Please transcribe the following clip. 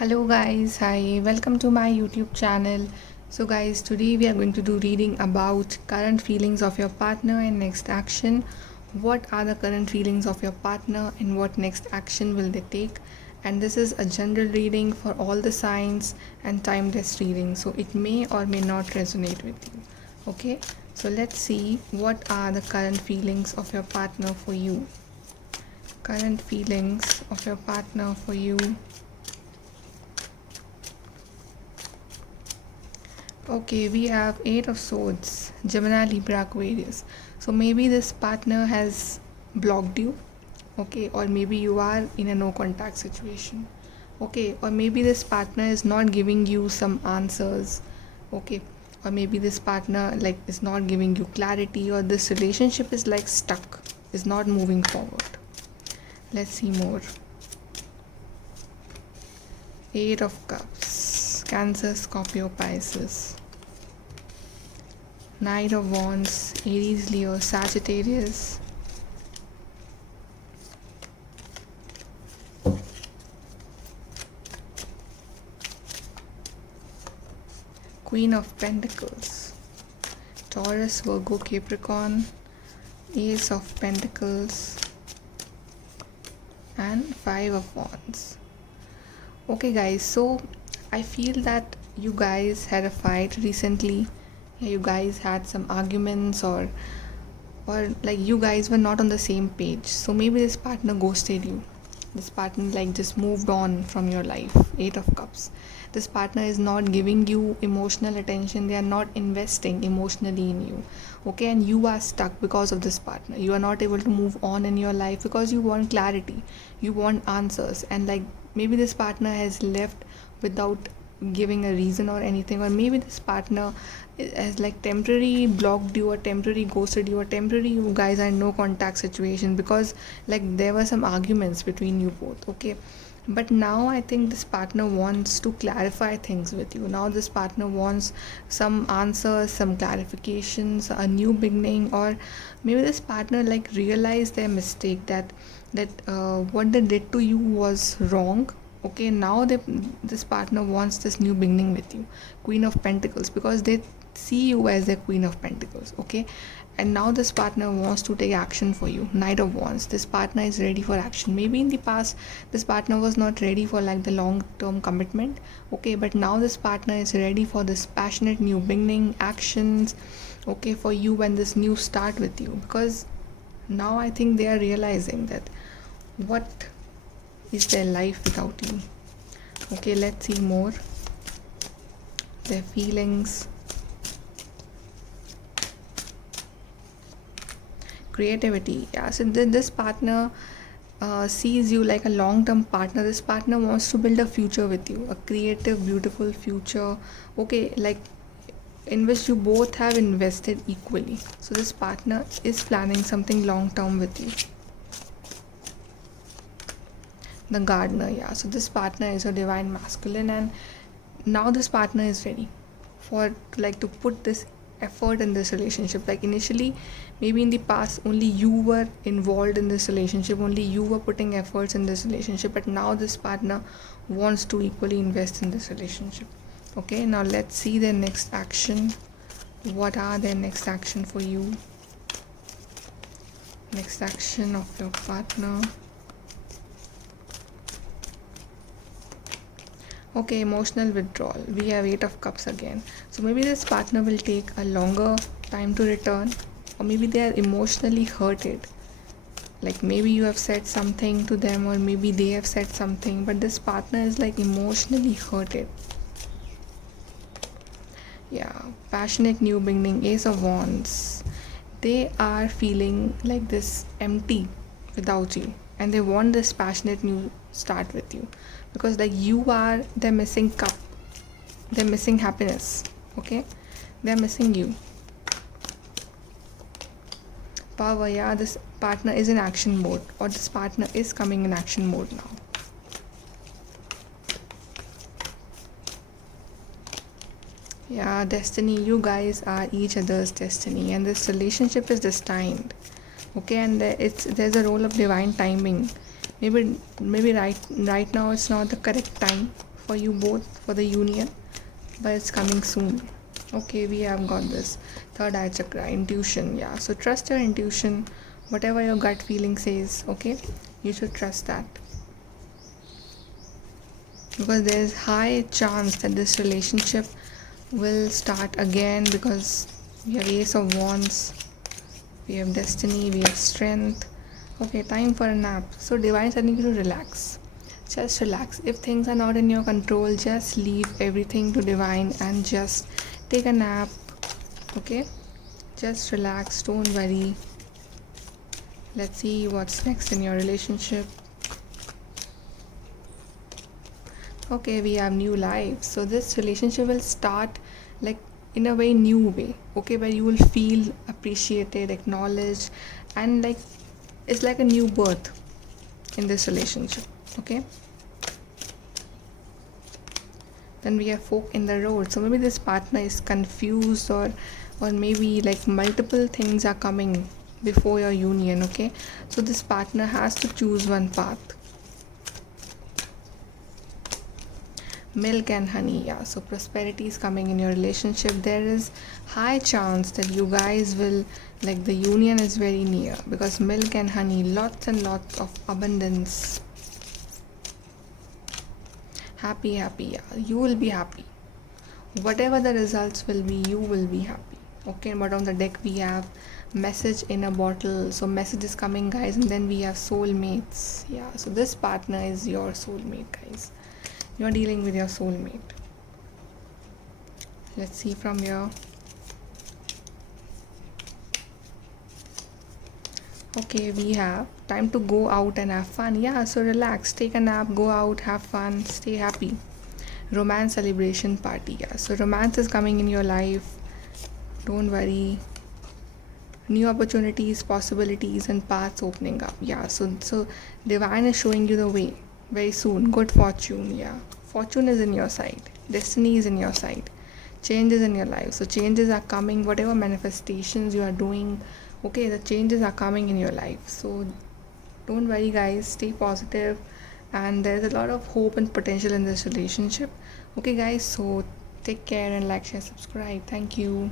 Hello guys, hi, welcome to my YouTube channel. So guys, today we are going to do reading about current feelings of your partner and next action. What are the current feelings of your partner and what next action will they take? And this is a general reading for all the signs and timeless reading. So it may or may not resonate with you. Okay, so let's see what are the current feelings of your partner for you. Current feelings of your partner for you. Okay, we have Eight of Swords, Gemini, Libra, Aquarius. So maybe this partner has blocked you, okay, or maybe you are in a no contact situation, okay, or maybe this partner is not giving you some answers, okay, or maybe this partner like is not giving you clarity, or this relationship is like stuck, is not moving forward. Let's see more. Eight of Cups, Cancer, Scorpio, Pisces. Knight of Wands, Aries, Leo, Sagittarius. Queen of Pentacles, Taurus, Virgo, Capricorn. Ace of Pentacles and Five of Wands. Okay guys, so I feel that you guys had a fight recently. You guys had some arguments, or like you guys were not on the same page. So maybe this partner ghosted you. This partner like just moved on from your life. Eight of Cups. This partner is not giving you emotional attention. They are not investing emotionally in you. Okay, and you are stuck because of this partner. You are not able to move on in your life because you want clarity. You want answers, and like maybe this partner has left without giving a reason or anything, or maybe this partner has like temporary blocked you or temporary ghosted you or temporary you guys are in no contact situation because like there were some arguments between you both. Okay, but now I think this partner wants to clarify things with you. Now this partner wants some answers, some clarifications, a new beginning, or maybe this partner like realized their mistake, that what they did to you was wrong. Okay, now this partner wants this new beginning with you. Queen of Pentacles, because they see you as the Queen of Pentacles. Okay, and now this partner wants to take action for you. Knight of Wands, this partner is ready for action. Maybe in the past this partner was not ready for like the long term commitment, okay, but now this partner is ready for this passionate new beginning, actions, okay, for you and this new start with you, because now I think they are realizing that what is their life without you. Okay, let's see more. Their feelings. Creativity. Yeah, so this partner sees you like a long-term partner. This partner wants to build a future with you, a creative, beautiful future, okay, like in which you both have invested equally. So this partner is planning something long-term with you. The Gardener. Yeah, so this partner is a divine masculine, and now this partner is ready for like to put this effort in this relationship. Like initially maybe in the past only you were involved in this relationship, only you were putting efforts in this relationship, but now this partner wants to equally invest in this relationship. Okay, now let's see their next action. What are their next action for you? Next action of your partner. Okay, emotional withdrawal. We have Eight of Cups again. So maybe this partner will take a longer time to return, or maybe they are emotionally hurted. Like maybe you have said something to them, or maybe they have said something, but this partner is like emotionally hurted. Yeah, passionate new beginning. Ace of Wands. They are feeling like this empty without you, and they want this passionate new start with you, because like you are their missing cup, they're missing happiness. Okay, they're missing you. Power. Yeah, this partner is in action mode, or this partner is coming in action mode now. Yeah, destiny. You guys are each other's destiny, and this relationship is destined. Okay, and there's a role of divine timing. Maybe right now it's not the correct time for you both, for the union, but it's coming soon. Okay, we have got this third eye chakra, intuition. Yeah, so trust your intuition, whatever your gut feeling says. Okay, you should trust that, because there's high chance that this relationship will start again, because we have ace of wands, we have destiny, we have strength. Okay, time for a nap. So divine is telling you to relax. Just relax. If things are not in your control, just leave everything to divine and just take a nap. Okay, just relax, don't worry. Let's see what's next in your relationship. Okay, we have new life. So this relationship will start like in a very new way. Okay, where you will feel appreciated, acknowledged, and like it's like a new birth in this relationship. Okay, then we have fork in the road. So maybe this partner is confused, or maybe like multiple things are coming before your union. Okay, so this partner has to choose one path. Milk and honey. Yeah, so prosperity is coming in your relationship. There is high chance that you guys will, like, the union is very near, because milk and honey, lots and lots of abundance. Happy, yeah, you will be happy. Whatever the results will be, you will be happy. Okay, but on the deck we have message in a bottle. So message is coming, guys, and then we have soulmates. Yeah, so this partner is your soulmate, guys. You're dealing with your soulmate. Let's see from here. Okay, we have time to go out and have fun. Yeah, so relax, take a nap, go out, have fun, stay happy. Romance celebration party. Yeah, so romance is coming in your life. Don't worry. New opportunities, possibilities, and paths opening up. Yeah, so divine is showing you the way very soon. Good fortune. Yeah, fortune is in your side, destiny is in your side, changes in your life. So changes are coming, whatever manifestations you are doing. Okay, the changes are coming in your life. So don't worry, guys, stay positive, and there's a lot of hope and potential in this relationship. Okay, guys, so take care and like, share, subscribe. Thank you.